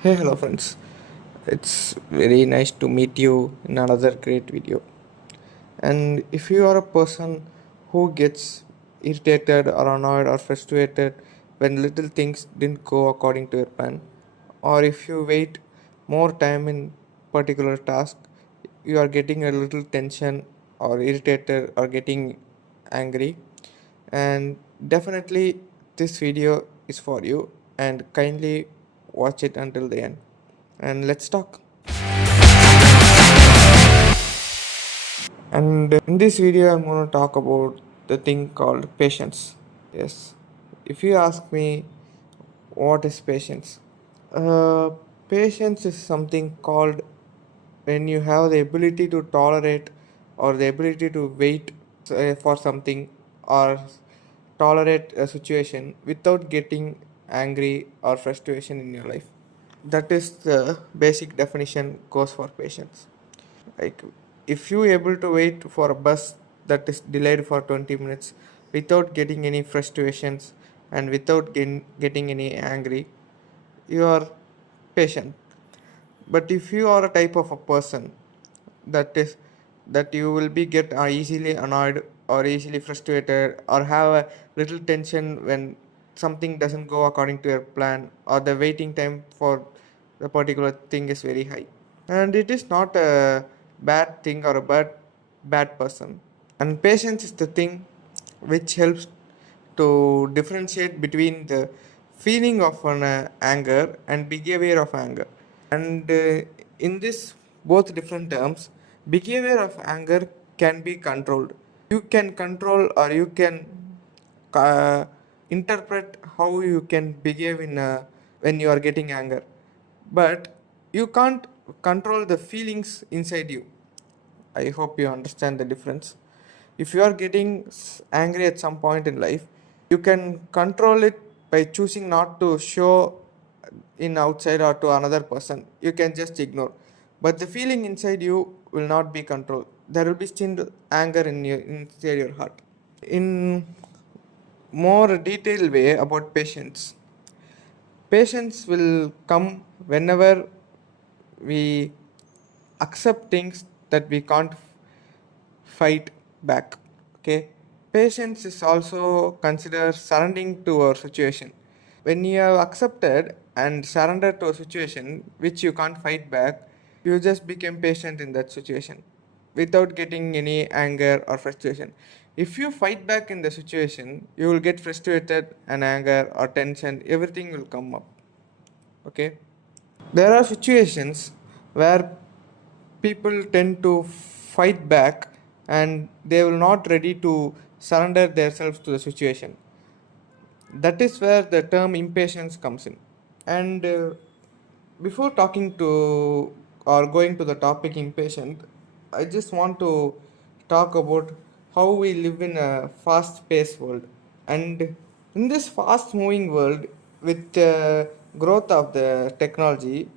Hey, hello friends. It's very nice to meet you in another great video. And if you are a person who gets irritated or annoyed or frustrated when little things didn't go according to your plan, or if you wait more time in particular task, you are getting a little tension or irritated or getting angry, and definitely this video is for you, and kindly watch it until the end and let's talk. And in this video I'm going to talk about the thing called patience. Yes, if you ask me what is patience, uh, patience is something called when you have the ability to tolerate or the ability to wait for something or tolerate a situation without getting angry or frustration in your life. That is the basic definition goes for patience. Like, if you able to wait for a bus that is delayed for 20 minutes without getting any frustrations and without getting any angry, you are patient. But if you are a type of a person that is that you will be get easily annoyed or easily frustrated or have a little tension when something doesn't go according to your plan or the waiting time for the particular thing is very high, and it is not a bad thing or a bad person. And patience is the thing which helps to differentiate between the feeling of an anger and behavior of anger. And in this both different terms, behavior of anger can be controlled. You can control or you can uh, interpret how you can behave in when you are getting anger, but you can't control the feelings inside you. I hope you understand the difference. If you are getting angry at some point in life, you can control it by choosing not to show in outside or to another person. You can just ignore. But the feeling inside you will not be controlled. There will be still anger in your inside your heart. In more detailed way about patience. Patience will come whenever we accept things that we can't fight back. Okay, patience is also considered surrendering to our situation. When you have accepted and surrendered to a situation which you can't fight back, you just become patient in that situation without getting any anger or frustration. If you fight back in the situation, you will get frustrated and anger or tension, everything will come up. Okay, there are situations where people tend to fight back and they will not ready to surrender themselves to the situation. That is where the term impatience comes in. And before talking to or going to the topic impatient, I just want to talk about how we live in a fast paced world. And in this fast moving world, with the growth of the technology,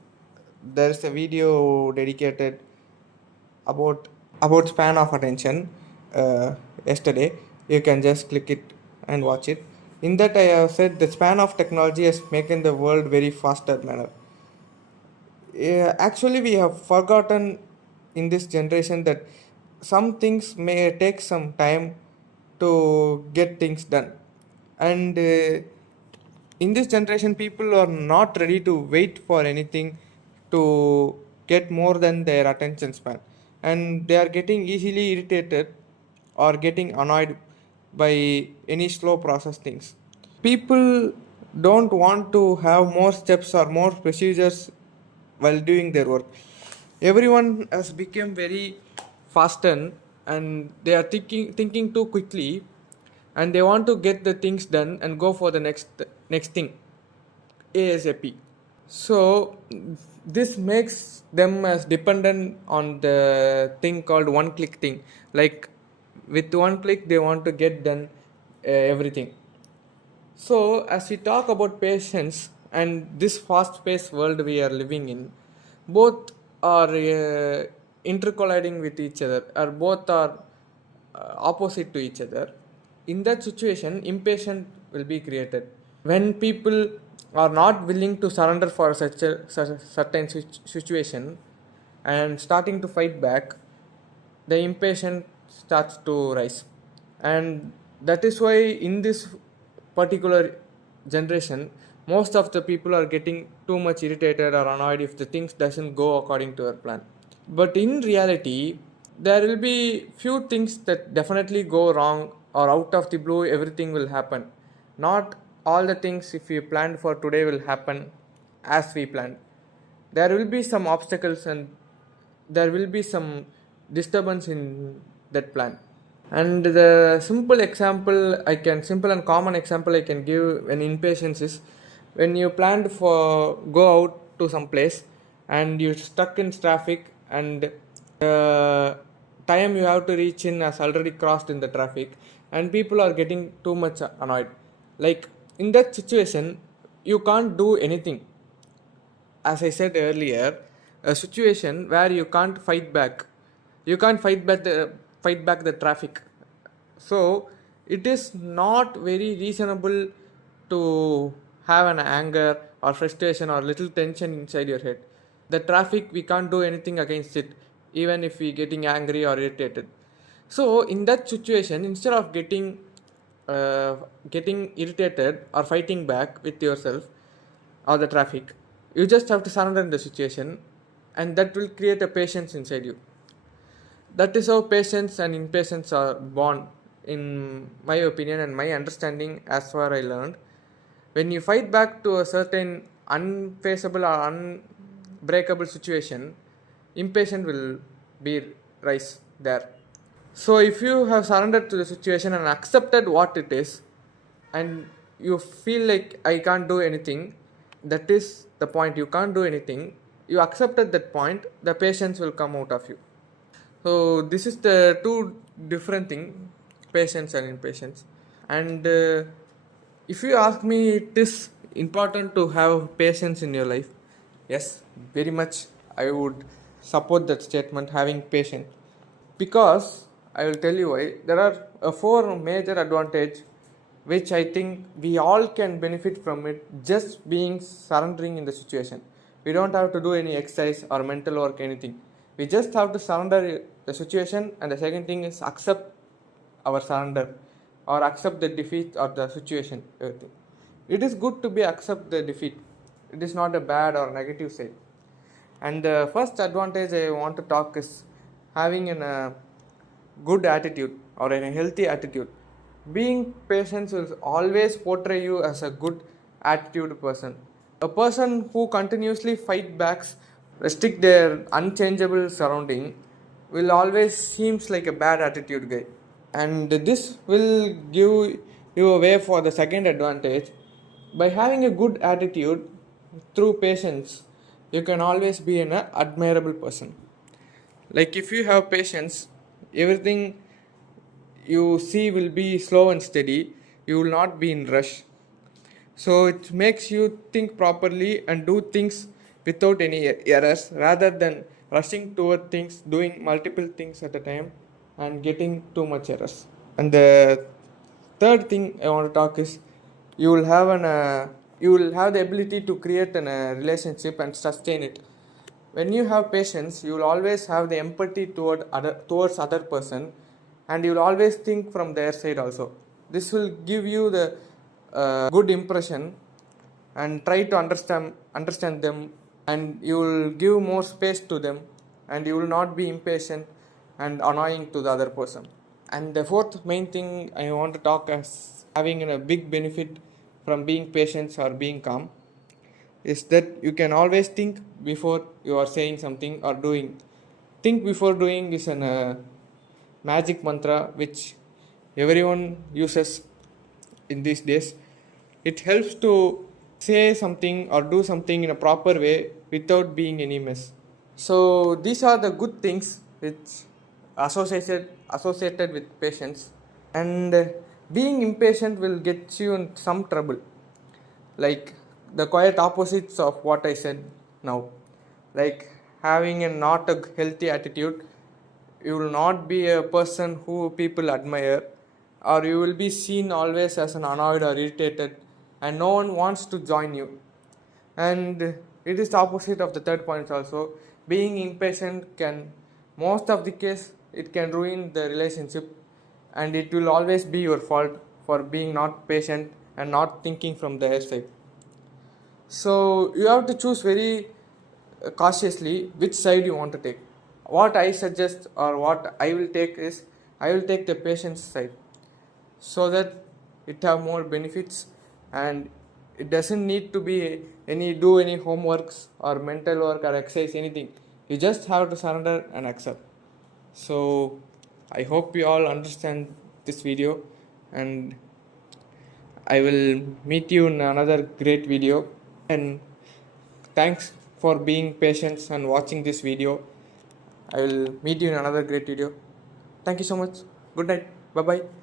there's a video dedicated about span of attention yesterday. You can just click it and watch it. In that I have said the span of technology has making the world very faster manner. Actually we have forgotten in this generation that some things may take some time to get things done, and in this generation people are not ready to wait for anything to get more than their attention span, and they are getting easily irritated or getting annoyed by any slow process things. People don't want to have more steps or more procedures while doing their work. Everyone has become very fastened and they are thinking too quickly, and they want to get the things done and go for the next thing ASAP. So this makes them as dependent on the thing called one click thing. Like, with one click they want to get done everything. So, as we talk about patience and this fast paced world we are living in, both are intercolliding with each other, or both are opposite to each other. In that situation, impatience will be created. When people are not willing to surrender for such a certain situation and starting to fight back, the impatience starts to rise. And that is why in this particular generation, most of the people are getting too much irritated or annoyed if the things doesn't go according to their plan. But in reality, there will be few things that definitely go wrong, or out of the blue everything will happen. Not all the things if you planned for today will happen as we planned. There will be some obstacles and there will be some disturbance in that plan. And the simple and common example I can give when impatience is when you planned for go out to some place and you're stuck in traffic, and the time you have to reach in has already crossed in the traffic, and people are getting too much annoyed. Like in that situation, you can't do anything. As I said earlier, a situation where you can't fight back. You can't fight back the traffic. So it is not very reasonable to have an anger or frustration or little tension inside your head. The traffic, we can't do anything against it, even if we getting angry or irritated. So in that situation, instead of uh, getting irritated or fighting back with yourself or the traffic, you just have to surrender in the situation, and that will create a patience inside you. That is how patience and impatience are born, in my opinion and my understanding as far I learned. When you fight back to a certain unfaceable or unbreakable situation, impatience will be rise there. So if you have surrendered to the situation and accepted what it is, and you feel like I can't do anything, that is the point. You can't do anything. You accepted that point, the patience will come out of you. So this is the two different thing, patience and impatience. And if you ask me, it is important to have patience in your life. Yes, very much. I would support that statement, having patience, because I will tell you why. There are four major advantage which I think we all can benefit from it, just being surrendering in the situation. We don't have to do any exercise or mental work, anything. We just have to surrender the situation, and the second thing is accept our surrender or accept the defeat or the situation, everything. It is good to be accept the defeat. It is not a bad or negative side. And the first advantage I want to talk is having a good attitude or a healthy attitude. Being patient will always portray you as a good attitude person. A person who continuously fight backs, restrict their unchangeable surrounding, will always seems like a bad attitude guy. And this will give you a way for the second advantage. By having a good attitude through patience, you can always be an admirable person. Like if you have patience, everything you see will be slow and steady. You will not be in rush. So it makes you think properly and do things without any errors, rather than rushing toward things, doing multiple things at a time and getting too much errors. And the third thing I want to talk is you will have the ability to create a relationship and sustain it. When you have patience, you will always have the empathy towards other person, and you will always think from their side also. This will give you the good impression, and try to understand them, and you will give more space to them, and you will not be impatient and annoying to the other person. And the fourth main thing I want to talk as having a big benefit from being patient or being calm is that you can always think before you are saying something or doing. Think before doing is an magic mantra which everyone uses in these days. It helps to say something or do something in a proper way without being any mess. So these are the good things which associated with patience. And being impatient will get you in some trouble, like the quiet opposites of what I said now. Like having a not a healthy attitude, you will not be a person who people admire, or you will be seen always as an annoyed or irritated and no one wants to join you. And it is the opposite of the third point also. Being impatient can, most of the case, it can ruin the relationship, and it will always be your fault for being not patient and not thinking from their side. So you have to choose very cautiously which side you want to take. What I suggest or what I will take is, I will take the patient's side, so that it have more benefits, and it doesn't need to be any homeworks or mental work or exercise anything. You just have to surrender and accept. So I hope you all understand this video, and I will meet you in another great video. And thanks for being patient and watching this video. I will meet you in another great video. Thank you so much. Good night. Bye bye.